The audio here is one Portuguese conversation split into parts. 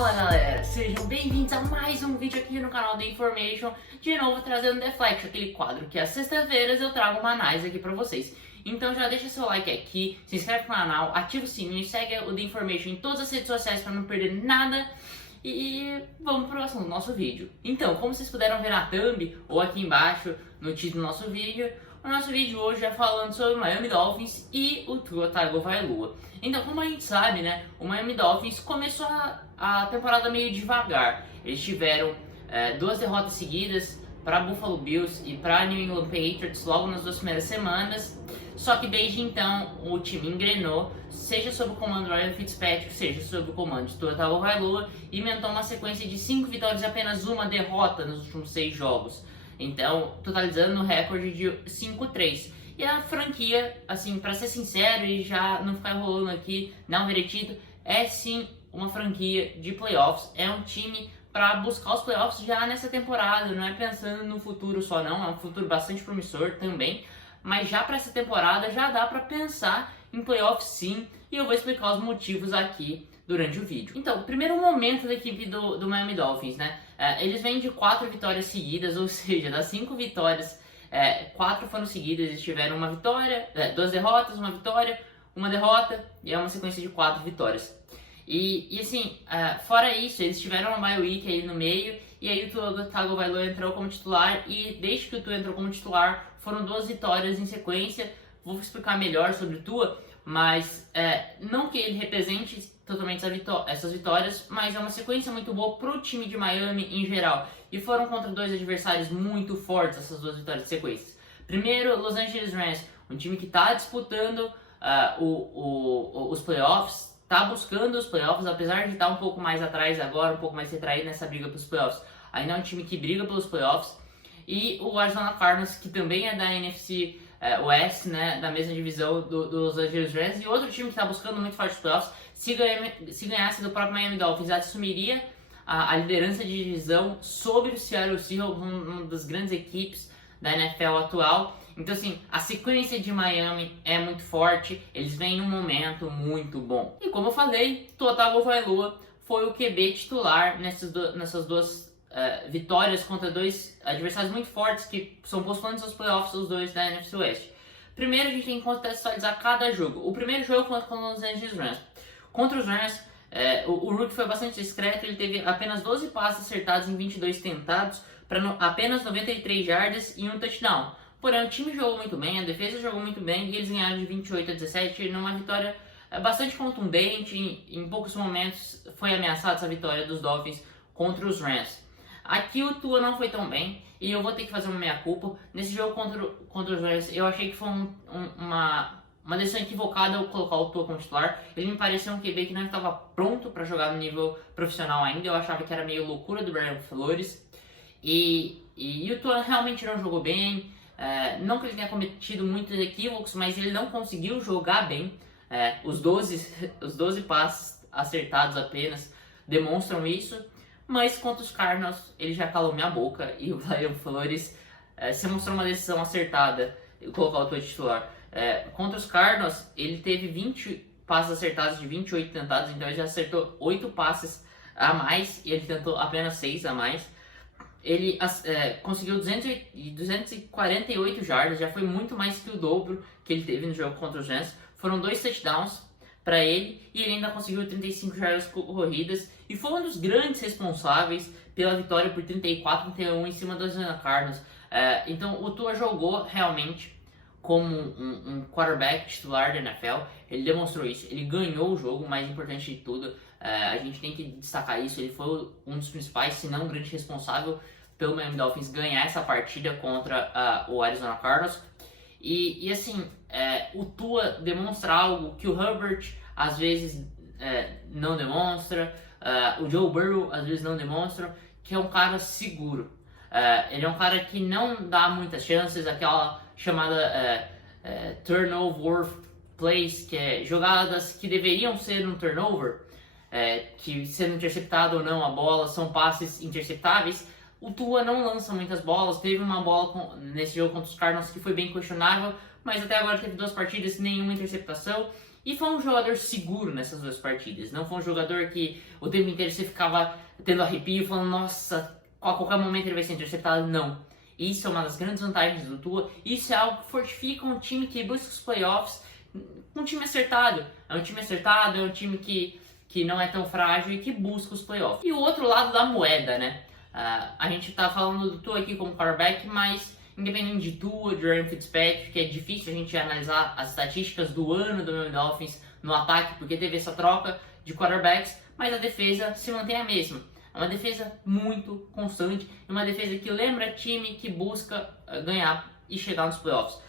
Fala galera, sejam bem-vindos a mais um vídeo aqui no canal The Information. De novo trazendo Deflect, aquele quadro que às sextas-feiras eu trago uma análise aqui pra vocês. Então já deixa seu like aqui, se inscreve no canal, ativa o sininho e segue o The Information em todas as redes sociais pra não perder nada. E vamos pro assunto do nosso vídeo. Então, como vocês puderam ver na thumb ou aqui embaixo no título do nosso vídeo, o nosso vídeo hoje é falando sobre o Miami Dolphins e o Tua Tagovailoa. Então, como a gente sabe, né, o Miami Dolphins começou a temporada meio devagar. Eles tiveram duas derrotas seguidas para Buffalo Bills e para New England Patriots logo nas duas primeiras semanas. Só que desde então o time engrenou, seja sob o comando do Ryan Fitzpatrick, seja sob o comando de Tua Tagovailoa, e inventou uma sequência de 5 vitórias e apenas uma derrota nos últimos 6 jogos. Então, totalizando no recorde de 5-3. E a franquia, assim, pra ser sincero e já não ficar enrolando aqui, não veredito, é sim uma franquia de playoffs. É um time para buscar os playoffs já nessa temporada, não é pensando no futuro só não, é um futuro bastante promissor também. Mas já para essa temporada já dá para pensar em playoffs sim, e eu vou explicar os motivos aqui durante o vídeo. Então, primeiro momento da equipe do Miami Dolphins, né? Eles vêm de 4 vitórias seguidas, ou seja, das 5 vitórias, 4 foram seguidas, eles tiveram uma vitória, 2 derrotas, uma vitória, uma derrota, e é uma sequência de 4 vitórias. E assim, fora isso, eles tiveram uma bye week aí no meio, e aí o Tua Tagovailoa entrou como titular, e desde que o Tua entrou como titular, foram 2 vitórias em sequência. Vou explicar melhor sobre o Tua, mas não que ele represente totalmente essas vitórias, mas é uma sequência muito boa pro time de Miami em geral. E foram contra 2 adversários muito fortes essas 2 vitórias de sequência. Primeiro, Los Angeles Rams, um time que está disputando os playoffs, está buscando os playoffs, apesar de estar um pouco mais atrás agora, um pouco mais retraído nessa briga pelos playoffs. Ainda é um time que briga pelos playoffs. E o Arizona Cardinals, que também é da NFC West, né, da mesma divisão dos Los Angeles Rams, e outro time que está buscando muito forte os playoffs. Se ganhasse do próprio Miami Dolphins, assumiria a liderança de divisão sobre o Seattle Seahawks, uma das grandes equipes da NFL atual. Então, assim, a sequência de Miami é muito forte, eles vêm num momento muito bom. E como eu falei, Tua Tagovailoa foi o QB titular nessas duas vitórias contra 2 adversários muito fortes que são postulantes aos playoffs, os 2 da NFC West. Primeiro, a gente tem que contextualizar cada jogo. O primeiro jogo foi contra os Los Angeles Rams. Contra os Rams, o Rookie foi bastante discreto, ele teve apenas 12 passes acertados em 22 tentados, para apenas 93 jardas e um touchdown. Porém, o time jogou muito bem, a defesa jogou muito bem, e eles ganharam de 28-17 numa vitória bastante contundente. Em poucos momentos foi ameaçada essa vitória dos Dolphins contra os Rams. Aqui o Tua não foi tão bem, e eu vou ter que fazer uma meia-culpa. Nesse jogo contra os Rams, eu achei que foi uma decisão equivocada eu colocar o Tua como titular. Ele me pareceu um QB que não estava pronto para jogar no nível profissional ainda. Eu achava que era meio loucura do Brian Flores. E o Tua realmente não jogou bem. Não que ele tenha cometido muitos equívocos, mas ele não conseguiu jogar bem. Os 12 passes acertados apenas demonstram isso. Mas contra os Cardinals, ele já calou minha boca. E o Brian Flores se mostrou uma decisão acertada colocar o Tua titular. Contra os Cardinals, ele teve 20 passes acertados de 28 tentados, então ele já acertou 8 passes a mais e ele tentou apenas 6 a mais. Ele conseguiu 248 jardas, já foi muito mais que o dobro que ele teve no jogo contra os Rams. Foram 2 touchdowns para ele e ele ainda conseguiu 35 jardas corridas e foi um dos grandes responsáveis pela vitória por 34-31 em cima dos Arizona Cardinals. Então o Tua jogou realmente como um quarterback titular da NFL, ele demonstrou isso, ele ganhou o jogo, mais importante de tudo, a gente tem que destacar isso, ele foi um dos principais, se não o grande responsável pelo Miami Dolphins ganhar essa partida contra o Arizona Cardinals. E assim, o Tua demonstra algo que o Herbert às vezes não demonstra, o Joe Burrow às vezes não demonstra, que é um cara seguro. Ele é um cara que não dá muitas chances, aquela chamada turnover plays, que é jogadas que deveriam ser um turnover, que sendo interceptado ou não a bola, são passes interceptáveis, O Tua não lança muitas bolas, teve uma bola nesse jogo contra os Cardinals que foi bem questionável, mas até agora teve 2 partidas, nenhuma interceptação. E foi um jogador seguro nessas 2 partidas. Não foi um jogador que o tempo inteiro você ficava tendo arrepio, falando, nossa, a qualquer momento ele vai ser interceptado. Não. Isso é uma das grandes vantagens do Tua. Isso é algo que fortifica um time que busca os playoffs. Um time acertado. É um time acertado, é um time que não é tão frágil e que busca os playoffs. E o outro lado da moeda, né? A gente tá falando do Tua aqui como quarterback, mas independente de Tua, de Ryan Fitzpatrick, que é difícil a gente analisar as estatísticas do ano do Miami Dolphins no ataque, porque teve essa troca de quarterbacks, mas a defesa se mantém a mesma. É uma defesa muito constante, uma defesa que lembra time que busca ganhar e chegar nos playoffs.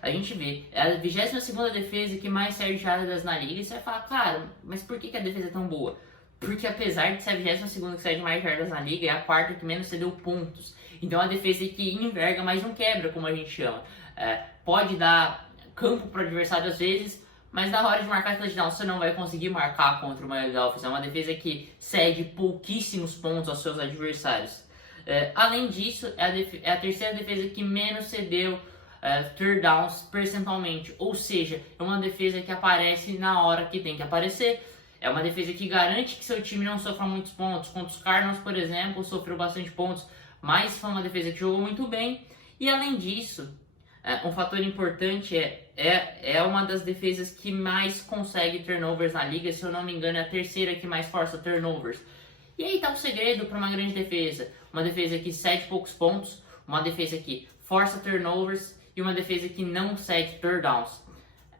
A gente vê, é a 22ª defesa que mais serve de jardas na liga, e você vai falar, cara, mas por que a defesa é tão boa? Porque apesar de ser a 22ª que cede mais jardas na liga, é a 4ª que menos cedeu pontos. Então é uma defesa que enverga, mas não quebra, como a gente chama. Pode dar campo para o adversário às vezes, mas na hora de marcar touchdown você não vai conseguir marcar contra o Miami Dolphins. É uma defesa que cede pouquíssimos pontos aos seus adversários. Além disso, é a 3ª defesa que menos cedeu third downs percentualmente. Ou seja, é uma defesa que aparece na hora que tem que aparecer. É uma defesa que garante que seu time não sofra muitos pontos. Contra os Cardinals, por exemplo, sofreu bastante pontos, mas foi uma defesa que jogou muito bem. E além disso, um fator importante é uma das defesas que mais consegue turnovers na liga. Se eu não me engano, é a 3ª que mais força turnovers. E aí tá o segredo para uma grande defesa. Uma defesa que cede poucos pontos, uma defesa que força turnovers e uma defesa que não cede third downs.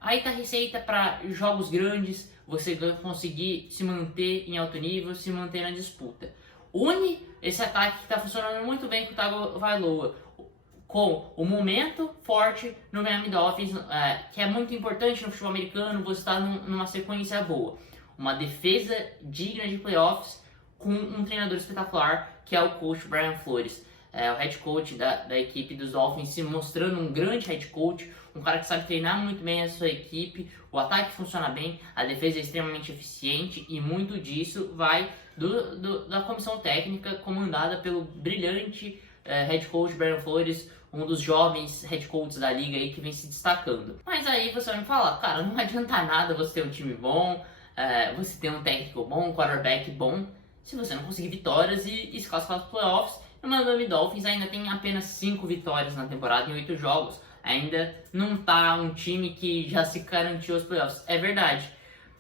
Aí tá a receita para jogos grandes, você conseguir se manter em alto nível, se manter na disputa. Une esse ataque que está funcionando muito bem com o Tagovailoa com o momento forte no Miami Dolphins, que é muito importante no futebol americano, você está numa sequência boa. Uma defesa digna de playoffs com um treinador espetacular, que é o coach Brian Flores. O head coach da equipe dos Dolphins se mostrando um grande head coach, um cara que sabe treinar muito bem a sua equipe, o ataque funciona bem, a defesa é extremamente eficiente e muito disso vai da comissão técnica comandada pelo brilhante head coach Brian Flores, um dos jovens head coaches da liga aí que vem se destacando. Mas aí você vai me falar, cara, não adianta nada você ter um time bom, você ter um técnico bom, um quarterback bom, se você não conseguir vitórias e se classificar para os playoffs. O Miami Dolphins ainda tem apenas 5 vitórias na temporada em 8 jogos. Ainda não tá um time que já se garantiu aos playoffs. É verdade.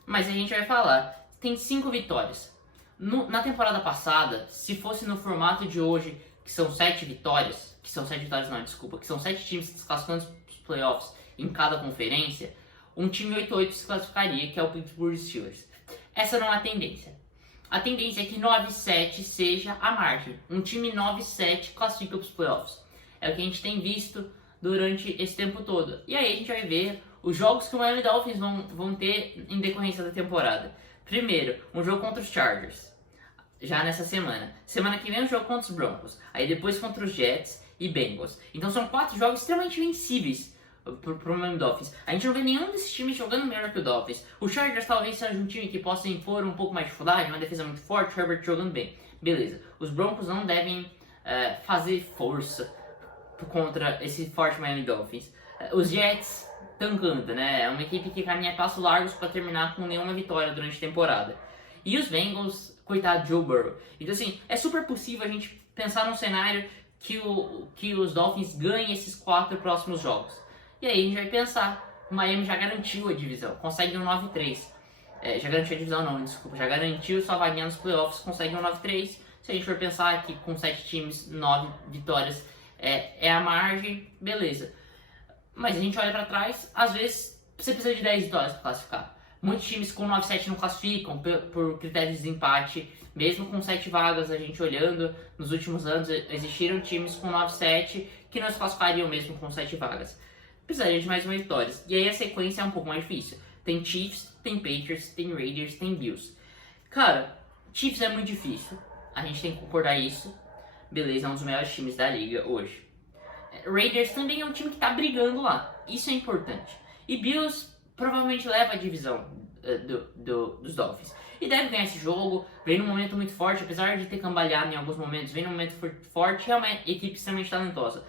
Mas a gente vai falar. Tem 5 vitórias. Na temporada passada, se fosse no formato de hoje, que são 7 vitórias. Que são 7 vitórias não, desculpa. Que são 7 times se classificando para os playoffs em cada conferência. Um time 8-8 se classificaria, que é o Pittsburgh Steelers. Essa não é a tendência. A tendência é que 9-7 seja a margem. Um time 9-7 classifica para os playoffs. É o que a gente tem visto durante esse tempo todo. E aí a gente vai ver os jogos que o Miami Dolphins vão ter em decorrência da temporada. Primeiro, um jogo contra os Chargers, já nessa semana. Semana que vem um jogo contra os Broncos. Aí depois contra os Jets e Bengals. Então são 4 jogos extremamente vencíveis pro Miami Dolphins. A gente não vê nenhum desses times jogando melhor que o Dolphins. O Chargers talvez seja um time que possa impor um pouco mais de dificuldade, uma defesa muito forte, o Herbert jogando bem. Beleza. Os Broncos não devem fazer força contra esse forte Miami Dolphins. Os Jets tancando, né? É uma equipe que caminha passos largos para terminar com nenhuma vitória durante a temporada. E os Bengals, coitado de Joe Burrow. Então assim, é super possível a gente pensar num cenário que os Dolphins ganhem esses 4 próximos jogos. E aí a gente vai pensar, o Miami já garantiu a divisão, consegue um 9-3. Já garantiu a divisão não, desculpa, já garantiu sua vaguinha nos playoffs, consegue um 9-3. Se a gente for pensar que com 7 times, 9 vitórias é a margem, beleza. Mas a gente olha pra trás, às vezes você precisa de 10 vitórias para classificar. Muitos times com 9-7 não classificam por critérios de empate. Mesmo com 7 vagas, a gente olhando, nos últimos anos existiram times com 9-7 que não se classificariam mesmo com 7 vagas. Precisaria de mais uma vitória. E aí a sequência é um pouco mais difícil. Tem Chiefs, tem Patriots, tem Raiders, tem Bills. Cara, Chiefs é muito difícil. A gente tem que concordar isso. Beleza, é um dos melhores times da liga hoje. Raiders também é um time que tá brigando lá. Isso é importante. E Bills provavelmente leva a divisão dos Dolphins. e deve ganhar esse jogo. Vem num momento muito forte, apesar de ter cambaleado em alguns momentos, vem num momento forte, é uma equipe extremamente talentosa.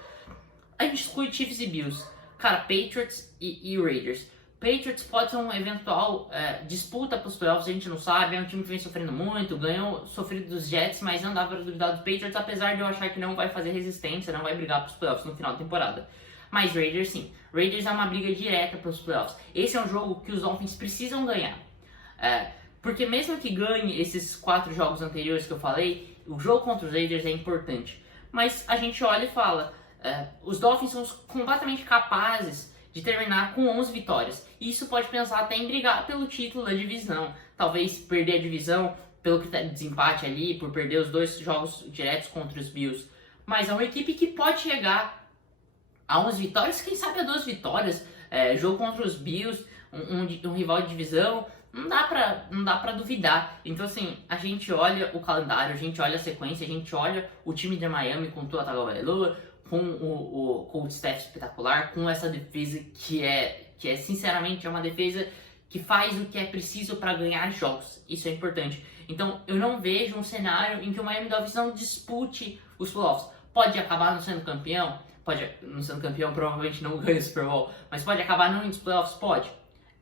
A gente exclui Chiefs e Bills. Cara, Patriots e Raiders. Patriots pode ser uma eventual disputa para os playoffs, a gente não sabe. É um time que vem sofrendo muito, ganhou sofrido dos Jets, mas não dá para duvidar dos Patriots, apesar de eu achar que não vai fazer resistência, não vai brigar para os playoffs no final da temporada. Mas Raiders sim. Raiders é uma briga direta para os playoffs. Esse é um jogo que os Dolphins precisam ganhar. Porque mesmo que ganhe esses 4 jogos anteriores que eu falei, o jogo contra os Raiders é importante. Mas a gente olha e fala, os Dolphins são completamente capazes de terminar com 11 vitórias. E isso pode pensar até em brigar pelo título da divisão. Talvez perder a divisão pelo critério de desempate ali, por perder os 2 jogos diretos contra os Bills. Mas é uma equipe que pode chegar a 11 vitórias, quem sabe a 2 vitórias. Jogo contra os Bills, um rival de divisão, não dá pra duvidar. Então assim, a gente olha o calendário, a gente olha a sequência, a gente olha o time de Miami com Tua Tagovailoa, com o staff espetacular, com essa defesa que é sinceramente uma defesa que faz o que é preciso para ganhar jogos. Isso é importante. Então eu não vejo um cenário em que o Miami Dolphins não dispute os playoffs. Pode acabar não sendo campeão, provavelmente não ganha o Super Bowl, mas pode acabar não indo nos playoffs? Pode.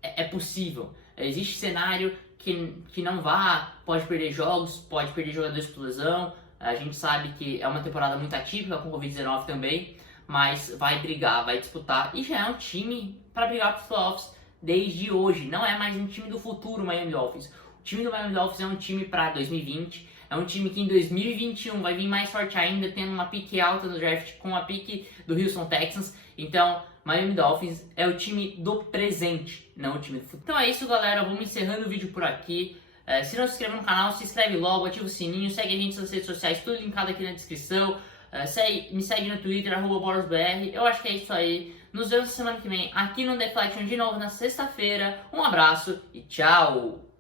É possível. Existe cenário que não vá, pode perder jogos, pode perder jogadores por lesão. A gente sabe que é uma temporada muito atípica com o Covid-19 também, mas vai brigar, vai disputar e já é um time para brigar para os playoffs desde hoje. Não é mais um time do futuro Miami Dolphins. O time do Miami Dolphins é um time para 2020, é um time que em 2021 vai vir mais forte ainda, tendo uma pique alta no draft com a pique do Houston Texans. Então, Miami Dolphins é o time do presente, não o time do futuro. Então é isso, galera. Vamos encerrando o vídeo por aqui. Se não se inscreve no canal, se inscreve logo, ativa o sininho, segue a gente nas redes sociais, tudo linkado aqui na descrição. Me segue no Twitter, @BorosBR. Eu acho que é isso aí. Nos vemos semana que vem aqui no Deflection de novo na sexta-feira. Um abraço e tchau!